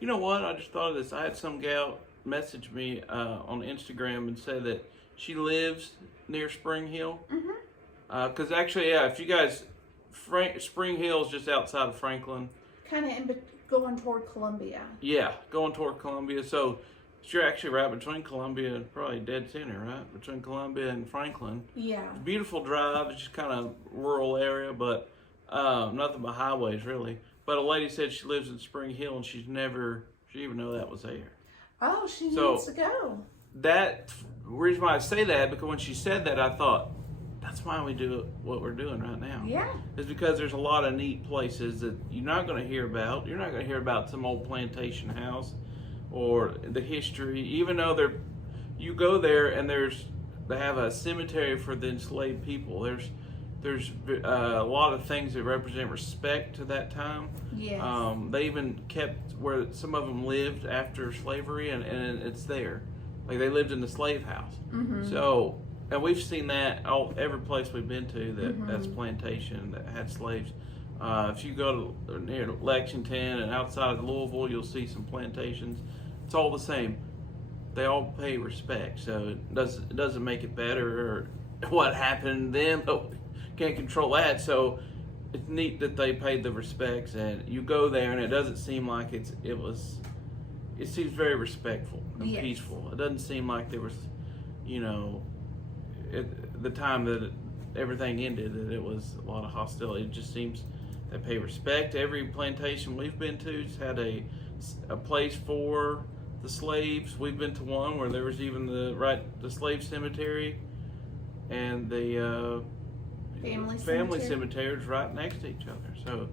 You know what? I just thought of this. I had some gal message me on Instagram and said that she lives near Spring Hill. Because actually, yeah, if you guys, Spring Hill is just outside of Franklin. Kind of going toward Columbia. Yeah, going toward Columbia. So you're actually right between Columbia and probably dead center, right? Between Columbia and Franklin. Yeah. It's a beautiful drive. It's just kind of rural area, but nothing but highways really. But a lady said she lives in Spring Hill and she didn't even know that was there. Oh, she needs to go. That reason why I say that, because when she said that, I thought that's why we do what we're doing right now. Yeah. It's because there's a lot of neat places that you're not going to hear about. You're not going to hear about some old plantation house or the history, even though you go there and they have a cemetery for the enslaved people. There's a lot of things that represent respect to that time. Yes. They even kept where some of them lived after slavery, and it's there. Like they lived in the slave house. So, and we've seen that every place we've been to that's plantation that had slaves. If you go to near Lexington and outside of Louisville, you'll see some plantations. It's all the same. They all pay respect. So it doesn't make it better or what happened then, but can't control that. So it's neat that they paid the respects, and you go there and it doesn't seem like it seems very respectful and peaceful. It doesn't seem like there was, the time that everything ended, that it was a lot of hostility. It just seems they pay respect. Every plantation we've been to has had a place for the slaves. We've been to one where there was even the slave cemetery and the family cemetery is right next to each other. So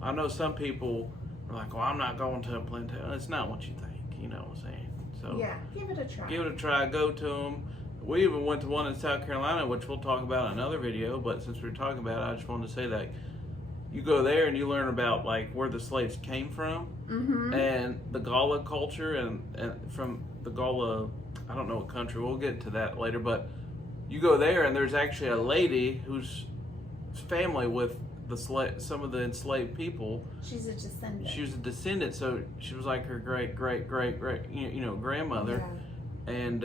I know some people are like, well, I'm not going to a plantation. It's not what you think, you know what I'm saying? So yeah, give it a try. Give it a try. Go to them. We even went to one in South Carolina, which we'll talk about in another video, but since we're talking about it, I just wanted to say that you go there and you learn about like where the slaves came from and the Gullah culture and from the Gullah, I don't know what country, we'll get to that later, but you go there and there's actually a lady whose family with some of the enslaved people. She's a descendant. She was a descendant, so she was like her great grandmother, and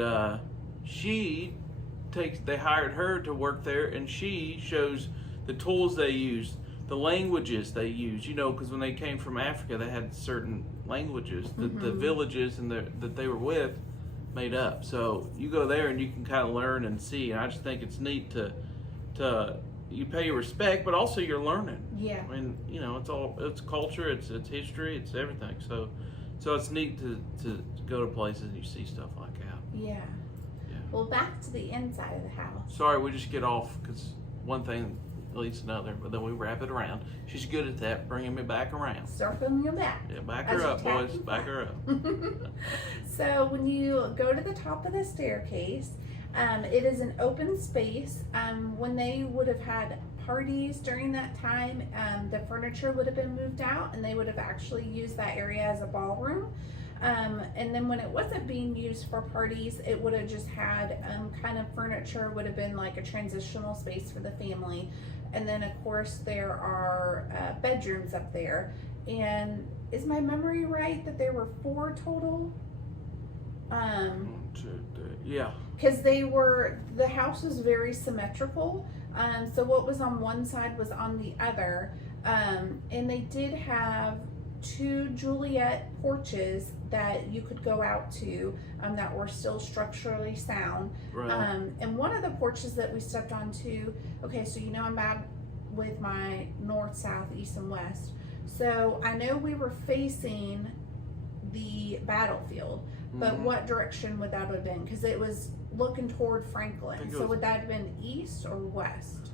they hired her to work there, and she shows the tools they use, the languages they use, because when they came from Africa, they had certain languages that the villages that they were with made up. So you go there and you can kind of learn and see. And I just think it's neat to you pay your respect, but also you're learning. Yeah. I mean, it's culture, it's history, it's everything. So it's neat to go to places and you see stuff like that. Yeah. Well, back to the inside of the house. Sorry, we just get off because one thing leads to another, but then we wrap it around. She's good at that, bringing me back around. Circling you back. Yeah, back her up, boys. Back her up. So when you go to the top of the staircase, it is an open space. When they would have had parties during that time, the furniture would have been moved out and they would have actually used that area as a ballroom. And then when it wasn't being used for parties, it would have just had kind of furniture, would have been like a transitional space for the family. And then of course there are bedrooms up there. And is my memory right that there were 4 total? Yeah. Because the house was very symmetrical. So what was on one side was on the other. And they did have 2 Juliet porches that you could go out to that were still structurally sound. Right. And one of the porches that we stepped onto, okay, so I'm bad with my north, south, east, and west. So I know we were facing the battlefield, but what direction would that have been? Because it was looking toward Franklin. So would that have been east or west?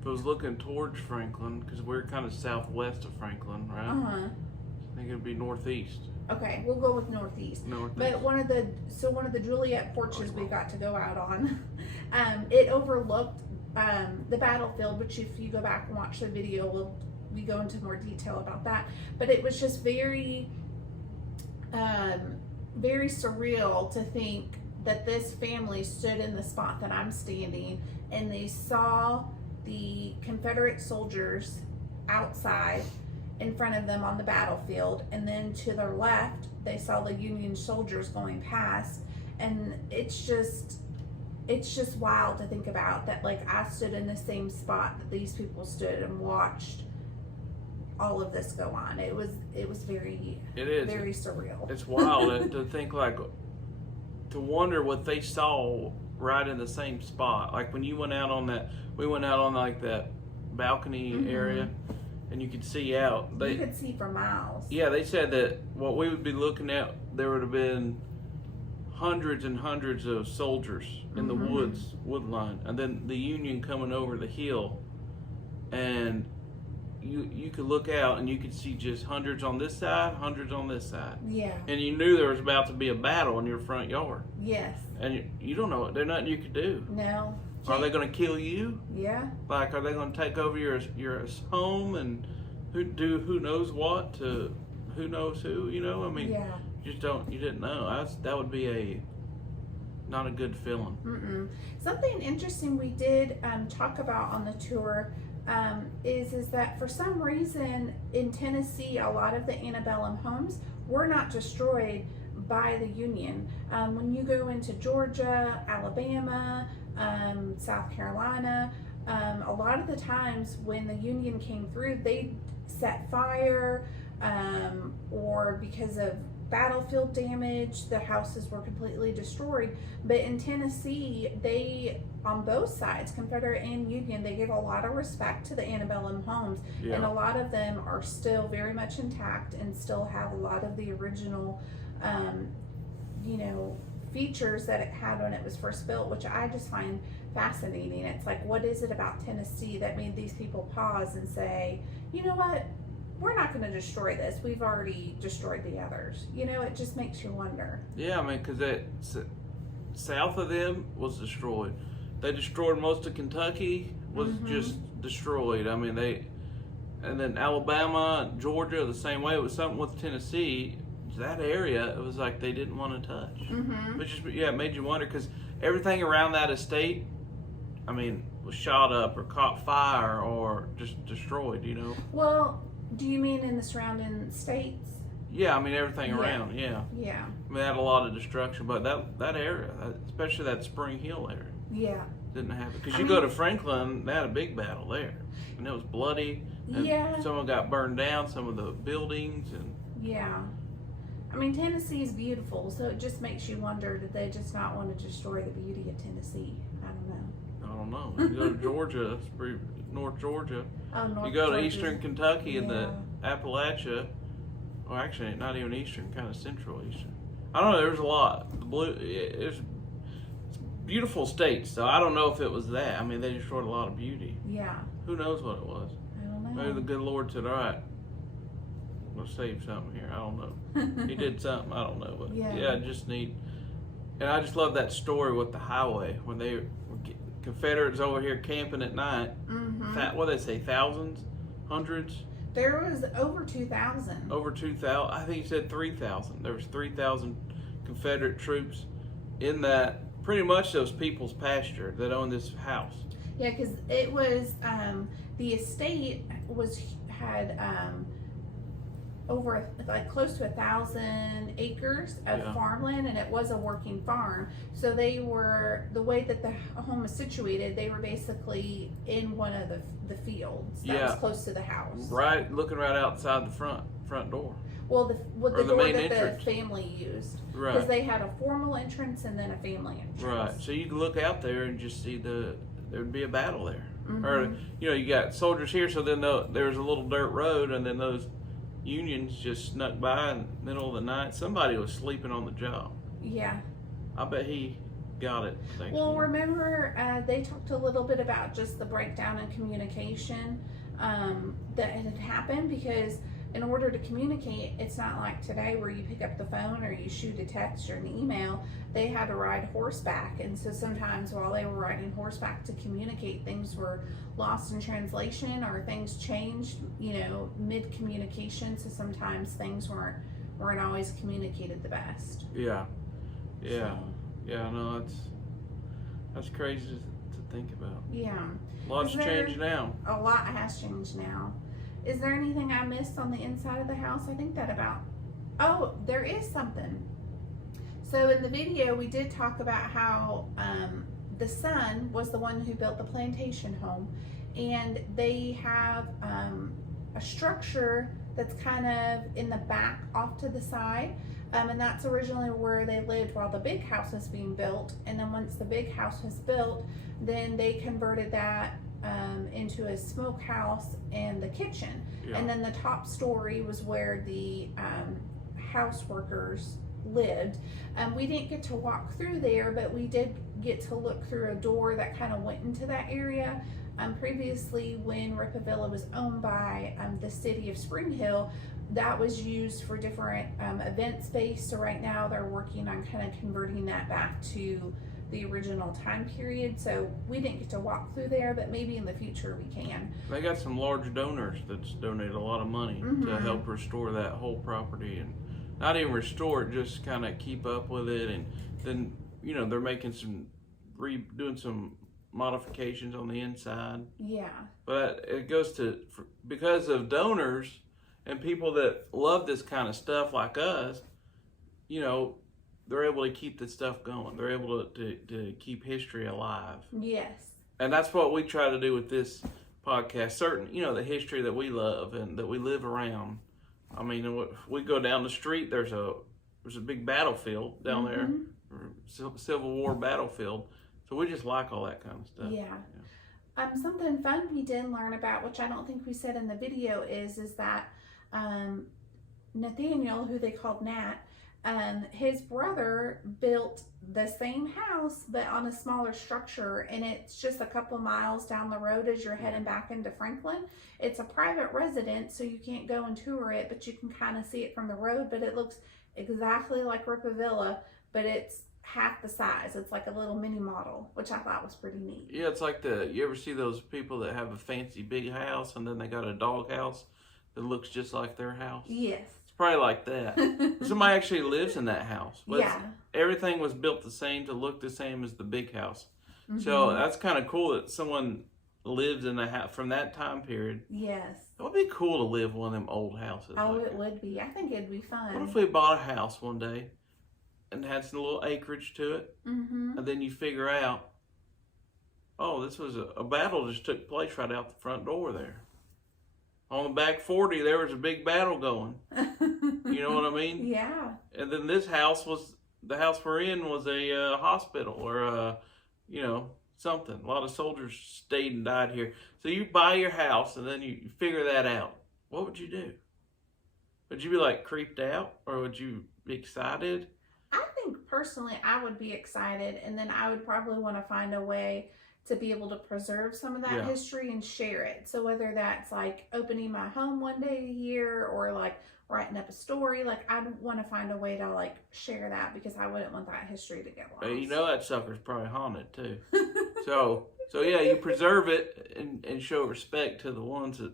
If it was looking towards Franklin, because we're kind of southwest of Franklin, right? I think it would be northeast. Okay, we'll go with northeast. But one of the Juliet porches we got to go out on, it overlooked the battlefield, which if you go back and watch the video, we go into more detail about that. But it was just very, very surreal to think that this family stood in the spot that I'm standing and they saw the Confederate soldiers outside in front of them on the battlefield, and then to their left they saw the Union soldiers going past, and it's just wild to think about that. Like, I stood in the same spot that these people stood and watched all of this go on. It was very surreal. It's wild to think, like, to wonder what they saw right in the same spot. Like when you went out on that, we went out on like that balcony area, and you could see out. You could see for miles. Yeah, they said that what we would be looking at, there would have been hundreds and hundreds of soldiers in the wood line, and then the Union coming over the hill, and you could look out and you could see just hundreds on this side, hundreds on this side. Yeah. And you knew there was about to be a battle in your front yard. Yes. And you don't know, there's nothing you could do. No. Are they going to kill you? Yeah. Like, are they going to take over your home and who knows what to who knows who? You know, I mean, you didn't know. That would be not a good feeling. Something interesting we did talk about on the tour is that for some reason in Tennessee, a lot of the antebellum homes were not destroyed by the Union. When you go into Georgia, Alabama, South Carolina, a lot of the times when the Union came through, they set fire, or because of battlefield damage, the houses were completely destroyed. But in Tennessee, they, on both sides, Confederate and Union, they give a lot of respect to the antebellum homes, and a lot of them are still very much intact and still have a lot of the original features that it had when it was first built, which I just find fascinating. It's like, what is it about Tennessee that made these people pause and say, you know what, we're not going to destroy this, we've already destroyed the others? It just makes you wonder. Yeah, I mean, because south of them was destroyed. They destroyed most of Kentucky, was just destroyed. I mean, and then Alabama, Georgia, the same way. It was something with Tennessee. That area, it was like they didn't want to touch. It made you wonder, because everything around that estate, I mean, was shot up or caught fire or just destroyed. Well, do you mean in the surrounding states? Yeah, I mean everything around. Yeah. Yeah. I mean, they had a lot of destruction, but that area, especially that Spring Hill area, didn't have it. Because you go to Franklin, they had a big battle there, and it was bloody. And someone got burned down, some of the buildings, and I mean, Tennessee is beautiful, so it just makes you wonder, did they just not want to destroy the beauty of Tennessee? I don't know. You go to Georgia, that's pretty, North Georgia. Oh, North You go to Georgia. Eastern Kentucky and the Appalachia. Well, actually, not even Eastern, kind of Central Eastern. I don't know, there's a lot. It's beautiful states, so I don't know if it was that. I mean, they destroyed a lot of beauty. Yeah. Who knows what it was? I don't know. Maybe the good Lord said, all right, we'll save something here. I don't know. He did something, I don't know. But just neat. And I just love that story with the highway, when they were Confederates over here camping at night. What did they say, thousands? Hundreds? There was over 2,000. Over 2,000. I think he said 3,000. There was 3,000 Confederate troops in that, pretty much those people's pasture that owned this house. Yeah, because it was, the estate had over close to 1,000 acres of farmland, and it was a working farm. So they were, the way that the home is situated, they were basically in one of the fields that was close to the house. Right, looking right outside the front door. Well, the door main that entrance. the family used, Right. because they had a formal entrance and then a family entrance. Right. So you can look out there and just see there'd be a battle there, or you got soldiers here. So then there's a little dirt road, and then those Unions just snuck by in the middle of the night. Somebody was sleeping on the job. Yeah. I bet he got it. Well, remember, they talked a little bit about just the breakdown in communication that had happened, because in order to communicate, it's not like today where you pick up the phone or you shoot a text or an email. They had to ride horseback, and so sometimes while they were riding horseback to communicate, things were lost in translation, or things changed, mid-communication, so sometimes things weren't always communicated the best. Yeah. No, that's crazy to think about. Yeah. Lots changed now. A lot has changed now. Is there anything I missed on the inside of the house? I think that about, oh, there is something. So in the video, we did talk about how the son was the one who built the plantation home, and they have a structure that's kind of in the back off to the side, and that's originally where they lived while the big house was being built. And then once the big house was built, then they converted that into a smokehouse and the kitchen. Yeah. And then the top story was where the house workers lived. We didn't get to walk through there, but we did get to look through a door that kind of went into that area. Previously, when Rippa Villa was owned by the city of Spring Hill, that was used for different event space. So right now they're working on kind of converting that back to the original time period. So we didn't get to walk through there, but maybe in the future we can. They got some large donors that's donated a lot of money to help restore that whole property, and not even restore it, just kind of keep up with it. And then, you know, they're making some doing some modifications on the inside. Yeah. But it goes to, because of donors and people that love this kind of stuff like us, you know, they're able to keep this stuff going. They're able to keep history alive. Yes. And that's what we try to do with this podcast. Certain, you know, the history that we love and that we live around. I mean, we go down the street, there's a big battlefield down there, Civil War battlefield. So we just like all that kind of stuff. Yeah. Something fun we did learn about, which I don't think we said in the video, is that Nathaniel, who they called Nat, his brother built the same house but on a smaller structure, and it's just a couple miles down the road as you're heading back into Franklin. It's a private residence, so you can't go and tour it, but you can kind of see it from the road. But it looks exactly like Rippa Villa, but it's half the size. It's like a little mini model, which I thought was pretty neat. Yeah, it's like you ever see those people that have a fancy big house and then they got a dog house that looks just like their house? Yes. It's probably like that. Somebody actually lives in that house. But yeah. Everything was built the same to look the same as the big house. So that's kind of cool that someone lived in a house from that time period. Yes. It would be cool to live in one of them old houses. Oh, like it would be. I think it'd be fun. What if we bought a house one day and had some little acreage to it, and then you figure out, oh, this was a battle just took place right out the front door there. On the back 40, there was a big battle going. You know what I mean? Yeah. And then this house the house we're in was a hospital or you know, something. A lot of soldiers stayed and died here. So you buy your house and then you figure that out. What would you do? Would you be like creeped out, or would you be excited? I think personally I would be excited, and then I would probably want to find a way to be able to preserve some of that history and share it. So whether that's like opening my home one day a year, or like writing up a story, like I'd want to find a way to like share that, because I wouldn't want that history to get lost. You know that sucker's probably haunted too. so yeah, you preserve it and show respect to the ones that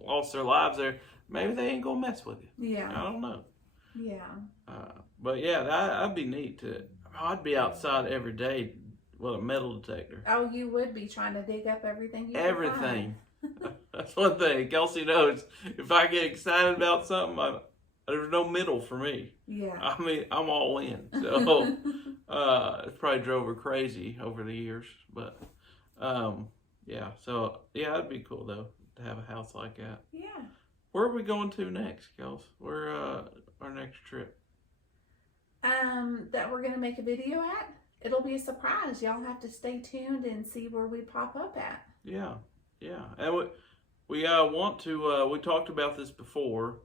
lost their lives there. Maybe they ain't gonna mess with you. Yeah. I don't know. Yeah. But yeah, that'd be neat to. I'd be outside every day with a metal detector. Oh, you would be trying to dig up everything you Everything. That's one thing. Kelsey knows. If I get excited about something, there's no middle for me. Yeah. I mean, I'm all in. So it probably drove her crazy over the years. But yeah. So yeah, it'd be cool though to have a house like that. Yeah. Where are we going to next, Kels? Where our next trip? That we're gonna make a video at. It'll be a surprise. Y'all have to stay tuned and see where we pop up at. Yeah, yeah. And we want to. We talked about this before,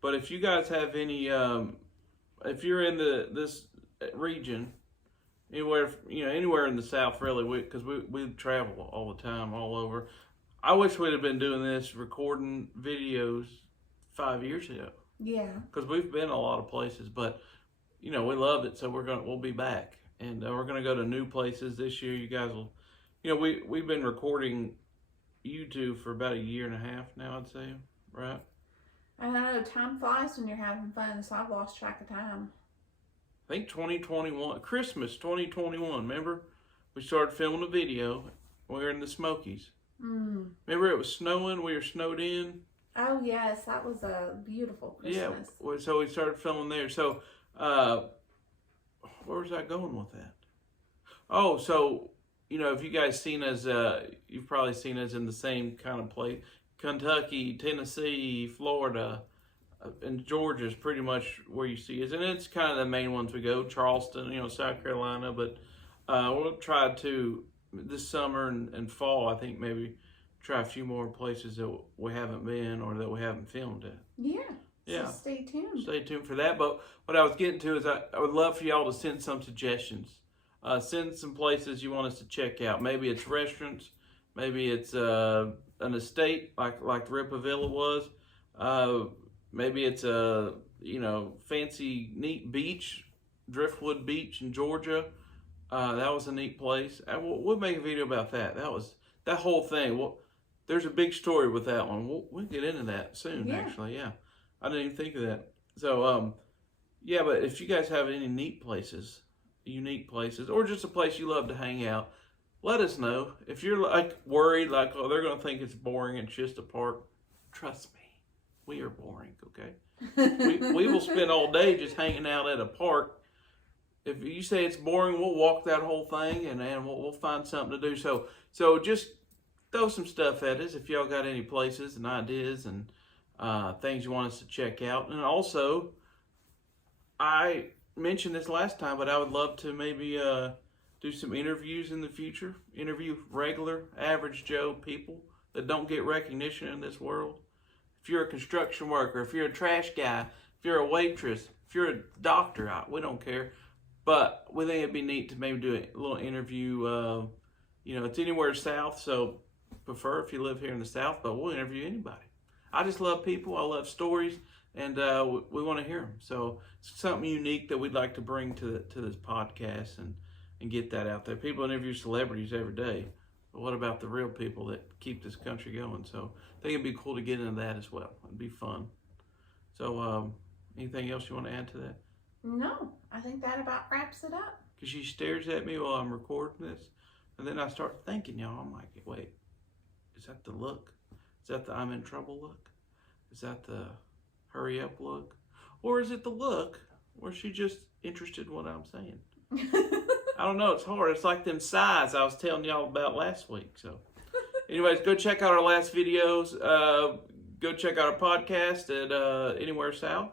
but if you guys have any, if you're in this region, anywhere in the South, really, because we travel all the time, all over. I wish we'd have been doing this, recording videos 5 years ago. Yeah. Because we've been a lot of places, but you know we loved it, so we'll be back, and we're gonna go to new places this year. You guys will, you know, we've been recording YouTube for about 1.5 years now, I'd say, right? I know time flies when you're having fun, so I've lost track of time. I think 2021, Christmas 2021. Remember, we started filming a video. We were in the Smokies. Remember, it was snowing. We were snowed in. Oh yes, that was a beautiful Christmas. Yeah, so we started filming there. So, where was I going with that? Oh, so if you guys seen us, you've probably seen us in the same kind of place: Kentucky, Tennessee, Florida, and Georgia is pretty much where you see us, and it's kind of the main ones we go. Charleston, South Carolina, but we'll try to this summer and fall. I think maybe try a few more places that we haven't been or that we haven't filmed at. Yeah. So stay tuned. Stay tuned for that. But what I was getting to is I would love for y'all to send some suggestions. Send some places you want us to check out. Maybe it's restaurants. Maybe it's an estate like Rippa Villa was. Maybe it's a fancy neat beach, Driftwood Beach in Georgia. That was a neat place. We'll make a video about that. That whole thing. Well, there's a big story with that one. We'll get into that soon. Actually, yeah. I didn't even think of that. So, but if you guys have any unique places, or just a place you love to hang out, let us know. If you're worried, they're going to think it's boring, it's just a park, trust me, we are boring, okay? we will spend all day just hanging out at a park. If you say it's boring, we'll walk that whole thing and we'll find something to do. So just throw some stuff at us if y'all got any places and ideas and things you want us to check out. And also, I mentioned this last time, but I would love to maybe do some interviews in the future. Interview regular, average Joe people that don't get recognition in this world. If you're a construction worker, if you're a trash guy, if you're a waitress, if you're a doctor, we don't care. But we think it'd be neat to maybe do a little interview. It's anywhere south, so prefer if you live here in the south, but we'll interview anybody. I just love people. I love stories, and we want to hear them. So it's something unique that we'd like to bring to this podcast and get that out there. People interview celebrities every day, but what about the real people that keep this country going? So I think it'd be cool to get into that as well. It'd be fun. So anything else you want to add to that? No, I think that about wraps it up. Because she stares at me while I'm recording this, and then I start thinking, y'all, I'm like, wait, is that the look? Is that the I'm in trouble look? Is that the hurry up look? Or is it the look where she just interested in what I'm saying? I don't know. It's hard. It's like them sighs I was telling y'all about last week. So anyways, go check out our last videos. Go check out our podcast at Anywhere South.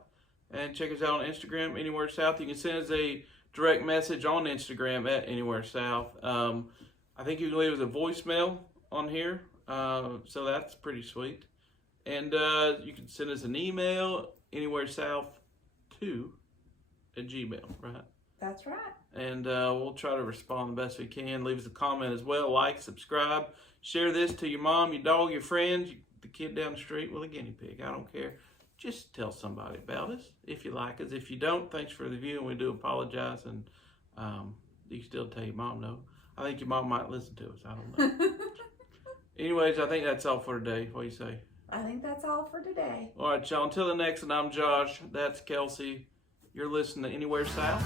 And check us out on Instagram, Anywhere South. You can send us a direct message on Instagram at Anywhere South. I think you can leave us a voicemail on here. So that's pretty sweet. And you can send us an email, anywheresouth2@gmail, right? That's right. And we'll try to respond the best we can. Leave us a comment as well. Like, subscribe. Share this to your mom, your dog, your friends, the kid down the street with a guinea pig. I don't care. Just tell somebody about us if you like us. If you don't, thanks for the view, and we do apologize. And you can still tell your mom no. I think your mom might listen to us. I don't know. Anyways, I think that's all for today. What do you say? I think that's all for today. All right, y'all. Until the next one, I'm Josh. That's Kelsey. You're listening to Anywhere South.